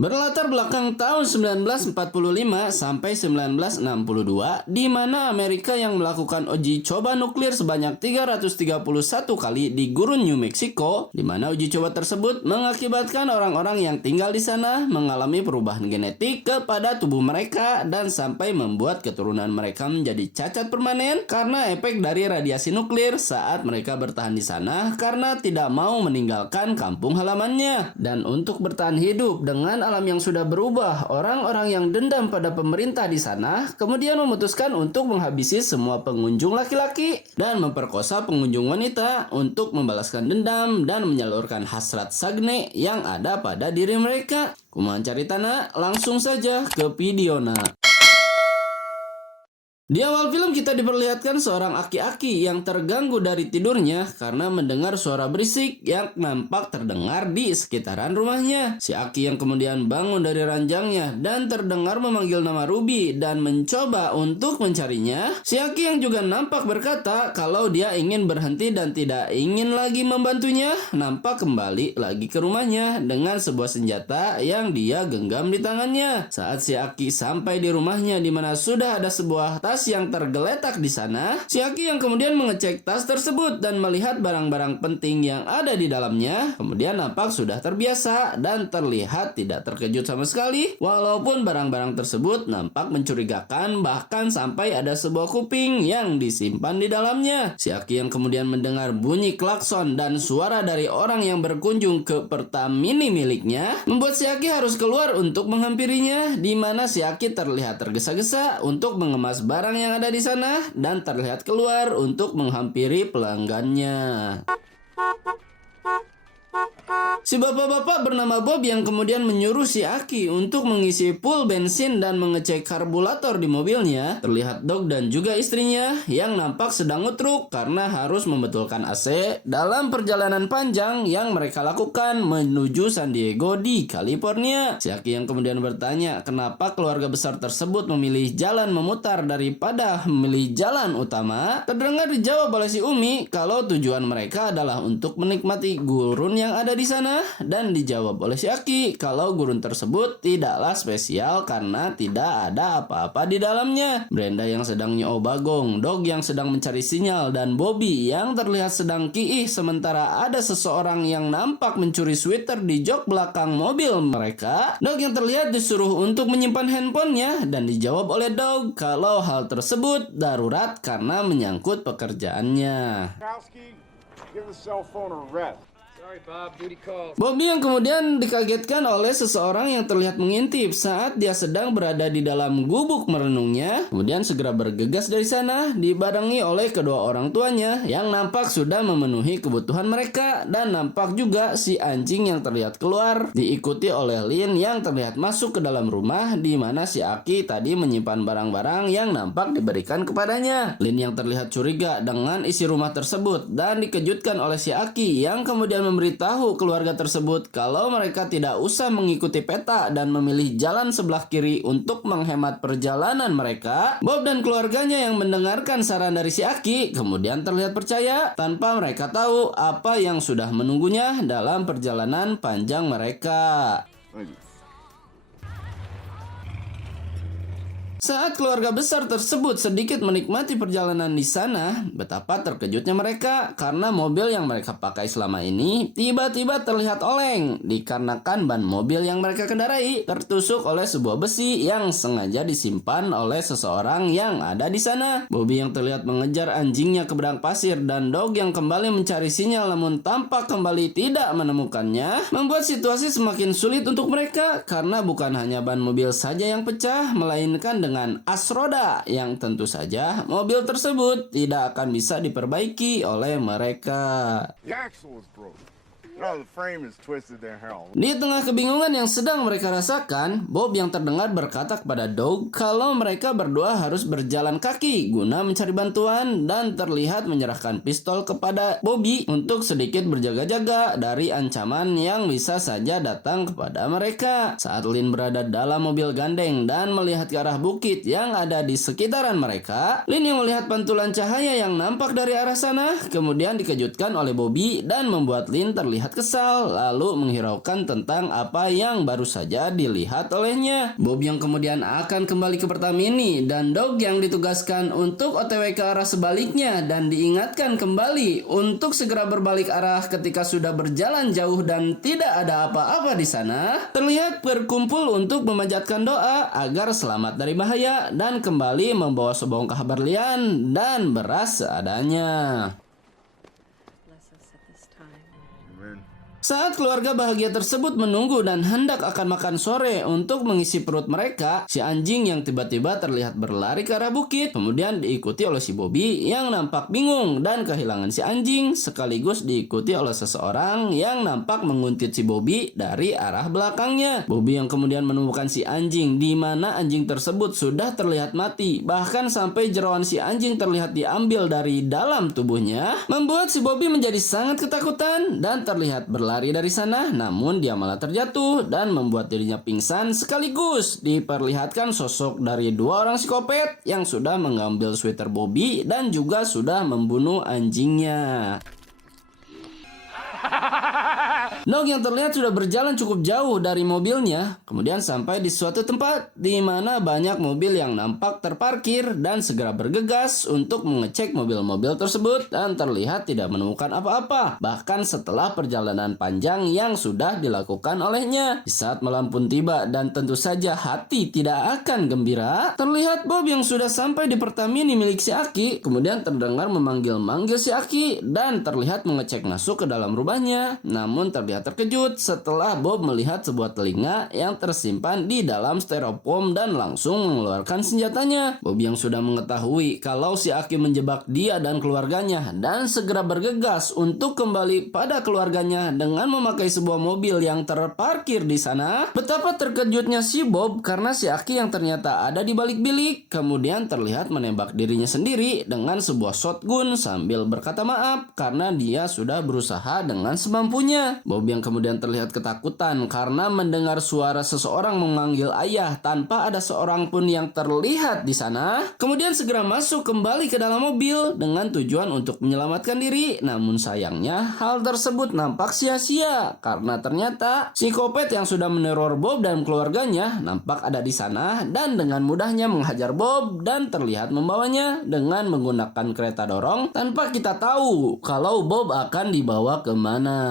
Berlatar belakang tahun 1945 sampai 1962, di mana Amerika yang melakukan uji coba nuklir sebanyak 331 kali di gurun New Mexico, di mana uji coba tersebut mengakibatkan orang-orang yang tinggal di sana mengalami perubahan genetik kepada tubuh mereka dan sampai membuat keturunan mereka menjadi cacat permanen karena efek dari radiasi nuklir saat mereka bertahan di sana karena tidak mau meninggalkan kampung halamannya. Dan untuk bertahan hidup dengan alam yang sudah berubah, orang-orang yang dendam pada pemerintah di sana kemudian memutuskan untuk menghabisi semua pengunjung laki-laki dan memperkosa pengunjung wanita untuk membalaskan dendam dan menyalurkan hasrat sagne yang ada pada diri mereka. Kumaha caritana, langsung saja ke videona. Di awal film kita diperlihatkan seorang aki-aki yang terganggu dari tidurnya karena mendengar suara berisik yang nampak terdengar di sekitaran rumahnya. Si aki yang kemudian bangun dari ranjangnya dan terdengar memanggil nama Ruby dan mencoba untuk mencarinya. Si aki yang juga nampak berkata kalau dia ingin berhenti dan tidak ingin lagi membantunya, nampak kembali lagi ke rumahnya dengan sebuah senjata yang dia genggam di tangannya. Saat si aki sampai di rumahnya di mana sudah ada sebuah tas yang tergeletak di sana, si aki yang kemudian mengecek tas tersebut dan melihat barang-barang penting yang ada di dalamnya, kemudian nampak sudah terbiasa dan terlihat tidak terkejut sama sekali, walaupun barang-barang tersebut nampak mencurigakan, bahkan sampai ada sebuah kuping yang disimpan di dalamnya. Si aki yang kemudian mendengar bunyi klakson dan suara dari orang yang berkunjung ke Pertamini miliknya, membuat si aki harus keluar untuk menghampirinya, di mana si aki terlihat tergesa-gesa untuk mengemas barang yang ada di sana dan terlihat keluar untuk menghampiri pelanggannya. Si bapak-bapak bernama Bob yang kemudian menyuruh si Aki untuk mengisi full bensin dan mengecek karburator di mobilnya. Terlihat Dog dan juga istrinya yang nampak sedang ngetruk karena harus membetulkan AC dalam perjalanan panjang yang mereka lakukan menuju San Diego di California. Si Aki yang kemudian bertanya kenapa keluarga besar tersebut memilih jalan memutar daripada memilih jalan utama. Terdengar dijawab oleh si Umi kalau tujuan mereka adalah untuk menikmati gurun yang ada di sana, dan dijawab oleh si Aki kalau gurun tersebut tidaklah spesial karena tidak ada apa-apa di dalamnya. Brenda yang sedang nyoba bagong, Dog yang sedang mencari sinyal, dan Bobby yang terlihat sedang kiih sementara ada seseorang yang nampak mencuri sweater di jok belakang mobil mereka. Dog yang terlihat disuruh untuk menyimpan handphonenya dan dijawab oleh Dog kalau hal tersebut darurat karena menyangkut pekerjaannya. Give the cell phone a rest. Bobby yang kemudian dikagetkan oleh seseorang yang terlihat mengintip saat dia sedang berada di dalam gubuk merenungnya, kemudian segera bergegas dari sana dibarengi oleh kedua orang tuanya yang nampak sudah memenuhi kebutuhan mereka, dan nampak juga si anjing yang terlihat keluar diikuti oleh Lin yang terlihat masuk ke dalam rumah di mana si Aki tadi menyimpan barang-barang yang nampak diberikan kepadanya. Lin yang terlihat curiga dengan isi rumah tersebut dan dikejutkan oleh si Aki yang kemudian memberitahu keluarga tersebut kalau mereka tidak usah mengikuti peta dan memilih jalan sebelah kiri untuk menghemat perjalanan mereka. Bob dan keluarganya yang mendengarkan saran dari si Aki kemudian terlihat percaya tanpa mereka tahu apa yang sudah menunggunya dalam perjalanan panjang mereka. Saat keluarga besar tersebut sedikit menikmati perjalanan di sana, betapa terkejutnya mereka karena mobil yang mereka pakai selama ini tiba-tiba terlihat oleng dikarenakan ban mobil yang mereka kendarai tertusuk oleh sebuah besi yang sengaja disimpan oleh seseorang yang ada di sana. Bobby yang terlihat mengejar anjingnya ke bedang pasir dan Dog yang kembali mencari sinyal namun tampak kembali tidak menemukannya, membuat situasi semakin sulit untuk mereka karena bukan hanya ban mobil saja yang pecah, melainkan dengan as roda yang tentu saja mobil tersebut tidak akan bisa diperbaiki oleh mereka. The axle is broken. No, the frame is twisted in hell. Di tengah kebingungan yang sedang mereka rasakan, Bob yang terdengar berkata kepada Doug kalau mereka berdua harus berjalan kaki guna mencari bantuan dan terlihat menyerahkan pistol kepada Bobby untuk sedikit berjaga-jaga dari ancaman yang bisa saja datang kepada mereka. Saat Lynn berada dalam mobil gandeng dan melihat ke arah bukit yang ada di sekitaran mereka, Lynn yang melihat pantulan cahaya yang nampak dari arah sana kemudian dikejutkan oleh Bobby dan membuat Lynn terlihat kesal lalu menghiraukan tentang apa yang baru saja dilihat olehnya. Bob yang kemudian akan kembali ke Pertamini dan Doug yang ditugaskan untuk OTW ke arah sebaliknya dan diingatkan kembali untuk segera berbalik arah ketika sudah berjalan jauh dan tidak ada apa-apa di sana, terlihat berkumpul untuk memanjatkan doa agar selamat dari bahaya dan kembali membawa sebongkah berlian dan beras seadanya. Bless us at this time. Amen. Saat keluarga bahagia tersebut menunggu dan hendak akan makan sore untuk mengisi perut mereka, si anjing yang tiba-tiba terlihat berlari ke arah bukit, kemudian diikuti oleh si Bobby yang nampak bingung dan kehilangan si anjing, sekaligus diikuti oleh seseorang yang nampak menguntit si Bobby dari arah belakangnya. Bobby yang kemudian menemukan si anjing di mana anjing tersebut sudah terlihat mati, bahkan sampai jeroan si anjing terlihat diambil dari dalam tubuhnya, membuat si Bobby menjadi sangat ketakutan dan terlihat berlari dari sana, namun dia malah terjatuh dan membuat dirinya pingsan, sekaligus diperlihatkan sosok dari dua orang psikopat yang sudah mengambil sweater Bobby dan juga sudah membunuh anjingnya. Doug yang terlihat sudah berjalan cukup jauh dari mobilnya, kemudian sampai di suatu tempat di mana banyak mobil yang nampak terparkir dan segera bergegas untuk mengecek mobil-mobil tersebut dan terlihat tidak menemukan apa-apa, bahkan setelah perjalanan panjang yang sudah dilakukan olehnya. Di saat malam pun tiba dan tentu saja hati tidak akan gembira, terlihat Bob yang sudah sampai di Pertamini milik si Aki, kemudian terdengar memanggil-manggil si Aki dan terlihat mengecek masuk ke dalam rumahnya, namun terlihat terkejut setelah Bob melihat sebuah telinga yang tersimpan di dalam styrofoam dan langsung mengeluarkan senjatanya. Bob yang sudah mengetahui kalau si Aki menjebak dia dan keluarganya dan segera bergegas untuk kembali pada keluarganya dengan memakai sebuah mobil yang terparkir di sana. Betapa terkejutnya si Bob karena si Aki yang ternyata ada di balik bilik kemudian terlihat menembak dirinya sendiri dengan sebuah shotgun sambil berkata maaf karena dia sudah berusaha dengan semampunya. Bob yang kemudian terlihat ketakutan karena mendengar suara seseorang memanggil ayah tanpa ada seorang pun yang terlihat di sana. Kemudian segera masuk kembali ke dalam mobil dengan tujuan untuk menyelamatkan diri. Namun sayangnya hal tersebut nampak sia-sia karena ternyata psikopat yang sudah meneror Bob dan keluarganya nampak ada di sana dan dengan mudahnya menghajar Bob dan terlihat membawanya dengan menggunakan kereta dorong tanpa kita tahu kalau Bob akan dibawa kemana.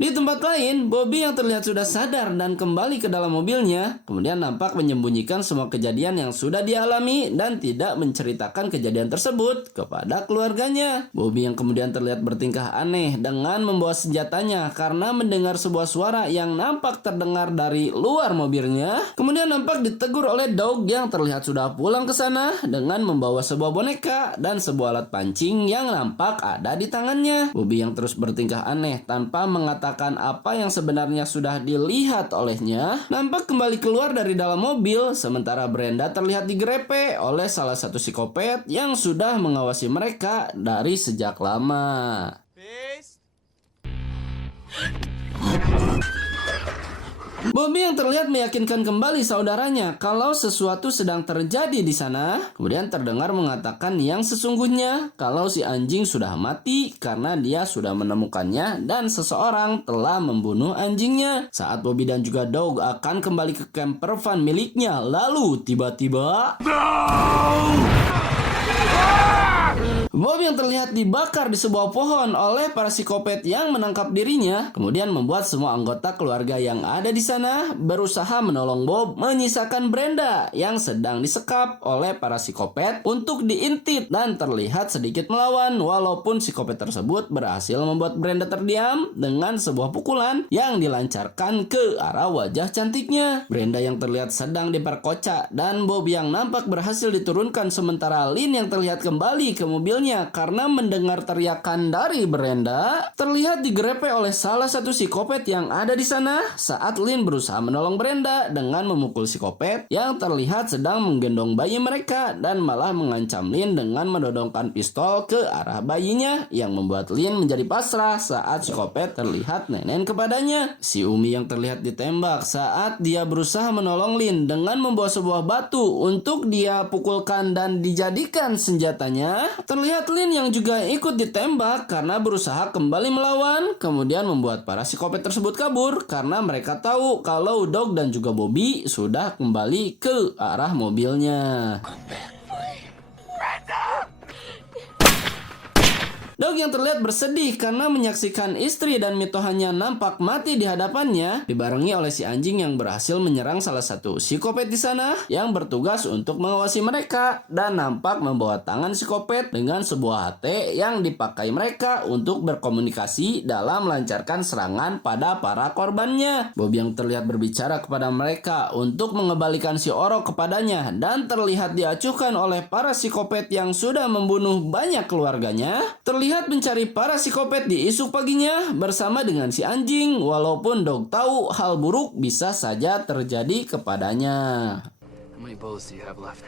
Di tempat lain, Bobby yang terlihat sudah sadar dan kembali ke dalam mobilnya, kemudian nampak menyembunyikan semua kejadian yang sudah dialami dan tidak menceritakan kejadian tersebut kepada keluarganya. Bobby yang kemudian terlihat bertingkah aneh dengan membawa senjatanya karena mendengar sebuah suara yang nampak terdengar dari luar mobilnya. Kemudian nampak ditegur oleh Doug yang terlihat sudah pulang ke sana dengan membawa sebuah boneka dan sebuah alat pancing yang nampak ada di tangannya. Bobby yang terus bertingkah aneh tanpa mengatakan apa yang sebenarnya sudah dilihat olehnya, nampak kembali keluar dari dalam mobil, sementara Brenda terlihat digerepe oleh salah satu psikopat yang sudah mengawasi mereka dari sejak lama. Bobby yang terlihat meyakinkan kembali saudaranya kalau sesuatu sedang terjadi di sana, kemudian terdengar mengatakan yang sesungguhnya kalau si anjing sudah mati karena dia sudah menemukannya dan seseorang telah membunuh anjingnya. Saat Bobby dan juga Doug akan kembali ke camper van miliknya, lalu tiba-tiba Bob yang terlihat dibakar di sebuah pohon oleh para psikopat yang menangkap dirinya, kemudian membuat semua anggota keluarga yang ada di sana berusaha menolong Bob menyisakan Brenda yang sedang disekap oleh para psikopat untuk diintit dan terlihat sedikit melawan, walaupun psikopat tersebut berhasil membuat Brenda terdiam dengan sebuah pukulan yang dilancarkan ke arah wajah cantiknya. Brenda yang terlihat sedang diperkocak dan Bob yang nampak berhasil diturunkan sementara Lynn yang terlihat kembali ke mobilnya karena mendengar teriakan dari Brenda, terlihat digerepe oleh salah satu psikopat yang ada di sana saat Lynn berusaha menolong Brenda dengan memukul psikopat yang terlihat sedang menggendong bayi mereka dan malah mengancam Lynn dengan menodongkan pistol ke arah bayinya yang membuat Lynn menjadi pasrah saat psikopat terlihat nenen kepadanya. Si Umi yang terlihat ditembak saat dia berusaha menolong Lynn dengan membawa sebuah batu untuk dia pukulkan dan dijadikan senjatanya. Terlihat Lynn yang juga ikut ditembak karena berusaha kembali melawan, kemudian membuat para psikopat tersebut kabur karena mereka tahu kalau Dog dan juga Bobby sudah kembali ke arah mobilnya. Dog yang terlihat bersedih karena menyaksikan istri dan mitohannya nampak mati di hadapannya, dibarengi oleh si anjing yang berhasil menyerang salah satu psikopat di sana yang bertugas untuk mengawasi mereka dan nampak membawa tangan psikopat dengan sebuah HT yang dipakai mereka untuk berkomunikasi dalam melancarkan serangan pada para korbannya. Bobby yang terlihat berbicara kepada mereka untuk mengembalikan si Orok kepadanya dan terlihat diacuhkan oleh para psikopat yang sudah membunuh banyak keluarganya. Terlihat mencari para psikopat di esok paginya bersama dengan si anjing, walaupun Dog tahu hal buruk bisa saja terjadi kepadanya. How many bullets do you have left?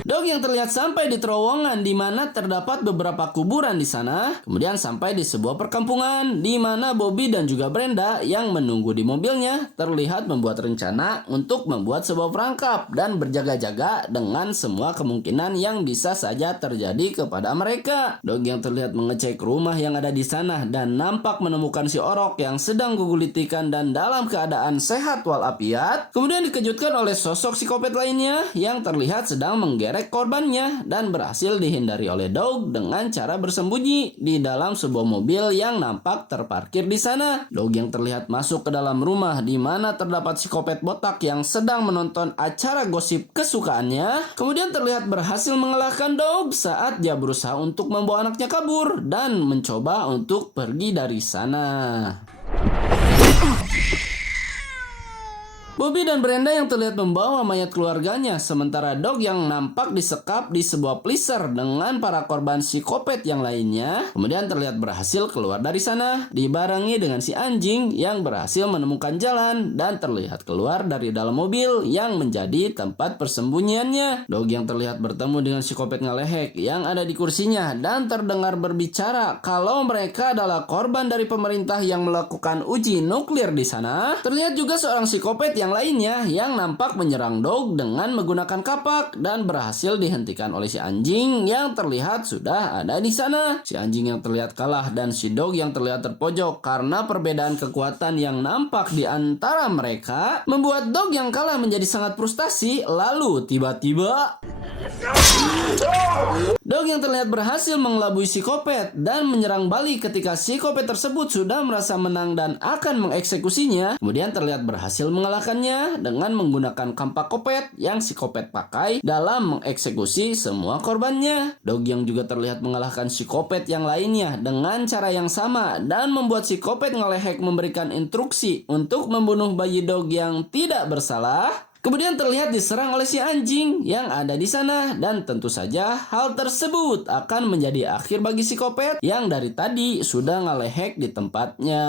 Dog yang terlihat sampai di terowongan di mana terdapat beberapa kuburan di sana, kemudian sampai di sebuah perkampungan di mana Bobby dan juga Brenda yang menunggu di mobilnya terlihat membuat rencana untuk membuat sebuah perangkap dan berjaga-jaga dengan semua kemungkinan yang bisa saja terjadi kepada mereka. Dog yang terlihat mengecek rumah yang ada di sana dan nampak menemukan si Orok yang sedang gugulitikan dan dalam keadaan sehat walafiat. Kemudian dikejutkan oleh sosok psikopat lainnya yang terlihat sedang menggerek korbannya dan berhasil dihindari oleh Dog dengan cara bersembunyi di dalam sebuah mobil yang nampak terparkir di sana. Dog yang terlihat masuk ke dalam rumah di mana terdapat psikopat botak yang sedang menonton acara gosip kesukaannya, kemudian terlihat berhasil mengalahkan Dog saat dia berusaha untuk membawa anaknya kabur dan mencoba untuk pergi dari sana. Bobby dan Brenda yang terlihat membawa mayat keluarganya, sementara Dog yang nampak disekap di sebuah pleaser dengan para korban psikopat yang lainnya, kemudian terlihat berhasil keluar dari sana, dibarengi dengan si anjing yang berhasil menemukan jalan dan terlihat keluar dari dalam mobil yang menjadi tempat persembunyiannya. Dog yang terlihat bertemu dengan psikopat ngelehek yang ada di kursinya dan terdengar berbicara kalau mereka adalah korban dari pemerintah yang melakukan uji nuklir di sana. Terlihat juga seorang psikopat yang lainnya yang nampak menyerang Dog dengan menggunakan kapak dan berhasil dihentikan oleh si anjing yang terlihat sudah ada di sana. Si anjing yang terlihat kalah dan si Dog yang terlihat terpojok karena perbedaan kekuatan yang nampak di antara mereka membuat Dog yang kalah menjadi sangat frustasi. Lalu tiba-tiba Dog yang terlihat berhasil mengelabui psikopat dan menyerang balik ketika psikopat tersebut sudah merasa menang dan akan mengeksekusinya. Kemudian terlihat berhasil mengalahkannya dengan menggunakan kampak kopet yang psikopat pakai dalam mengeksekusi semua korbannya. Dog yang juga terlihat mengalahkan psikopat yang lainnya dengan cara yang sama dan membuat psikopat ngelehek memberikan instruksi untuk membunuh bayi Dog yang tidak bersalah. Kemudian terlihat diserang oleh si anjing yang ada di sana dan tentu saja hal tersebut akan menjadi akhir bagi psikopat yang dari tadi sudah ngelehek di tempatnya.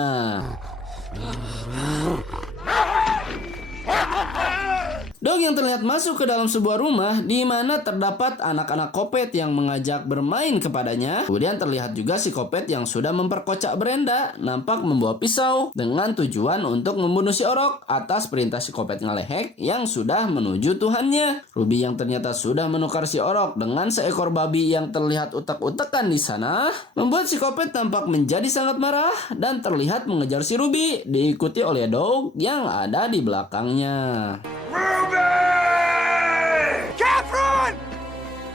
Dog yang terlihat masuk ke dalam sebuah rumah di mana terdapat anak-anak kopet yang mengajak bermain kepadanya. Kemudian terlihat juga si kopet yang sudah memperkocak Brenda nampak membawa pisau dengan tujuan untuk membunuh si Orok atas perintah si kopet ngelehek yang sudah menuju Tuhannya. Ruby yang ternyata sudah menukar si Orok dengan seekor babi yang terlihat utek-utekan di sana membuat si kopet tampak menjadi sangat marah dan terlihat mengejar si Ruby diikuti oleh Dog yang ada di belakangnya.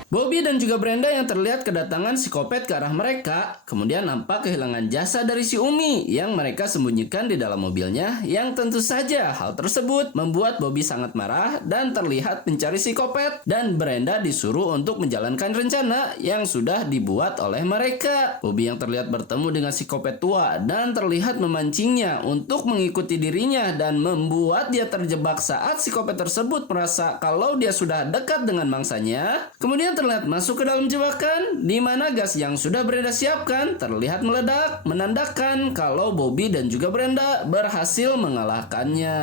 Bobby dan juga Brenda yang terlihat kedatangan psikopat ke arah mereka, kemudian nampak kehilangan jasa dari si Umi yang mereka sembunyikan di dalam mobilnya, yang tentu saja hal tersebut membuat Bobby sangat marah dan terlihat mencari psikopat, dan Brenda disuruh untuk menjalankan rencana yang sudah dibuat oleh mereka. Bobby yang terlihat bertemu dengan psikopat tua dan terlihat memancingnya untuk mengikuti dirinya dan membuat dia terjebak saat psikopat tersebut merasa kalau dia sudah dekat dengan mangsanya. Kemudian kemudian terlihat masuk ke dalam jebakan, di mana gas yang sudah Brenda siapkan terlihat meledak, menandakan kalau Bobby dan juga Brenda berhasil mengalahkannya.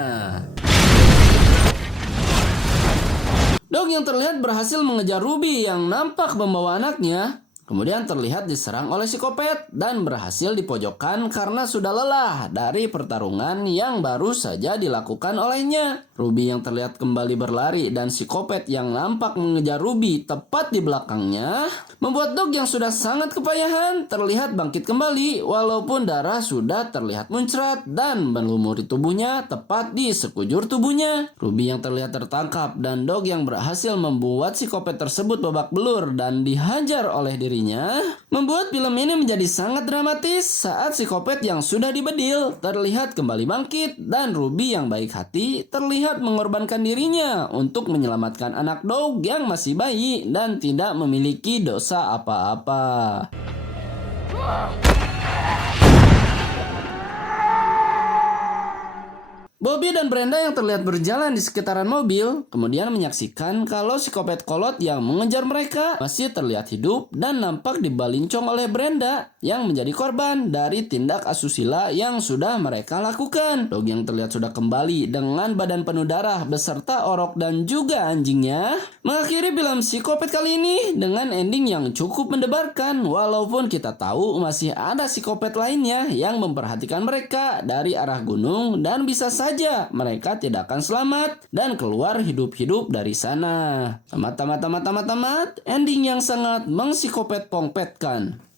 Dog yang terlihat berhasil mengejar Ruby yang nampak membawa anaknya, kemudian terlihat diserang oleh psikopat dan berhasil dipojokkan karena sudah lelah dari pertarungan yang baru saja dilakukan olehnya. Ruby yang terlihat kembali berlari dan psikopat yang nampak mengejar Ruby tepat di belakangnya membuat Dog yang sudah sangat kepayahan terlihat bangkit kembali walaupun darah sudah terlihat muncrat dan melumuri tubuhnya tepat di sekujur tubuhnya. Ruby yang terlihat tertangkap dan Dog yang berhasil membuat psikopat tersebut babak belur dan dihajar oleh dirinya membuat film ini menjadi sangat dramatis saat psikopat yang sudah dibedil terlihat kembali bangkit dan Ruby yang baik hati terlihat mengorbankan dirinya untuk menyelamatkan anak Dog yang masih bayi dan tidak memiliki dosa apa-apa. Bobby dan Brenda yang terlihat berjalan di sekitaran mobil, kemudian menyaksikan kalau psikopat kolot yang mengejar mereka masih terlihat hidup dan nampak dibalincong oleh Brenda yang menjadi korban dari tindak asusila yang sudah mereka lakukan. Dog yang terlihat sudah kembali dengan badan penuh darah beserta orok dan juga anjingnya mengakhiri film psikopat kali ini dengan ending yang cukup mendebarkan walaupun kita tahu masih ada psikopat lainnya yang memperhatikan mereka dari arah gunung dan bisa saja mereka tidak akan selamat dan keluar hidup-hidup dari sana. Tamat, ending yang sangat mengpsikopat pongpetkan.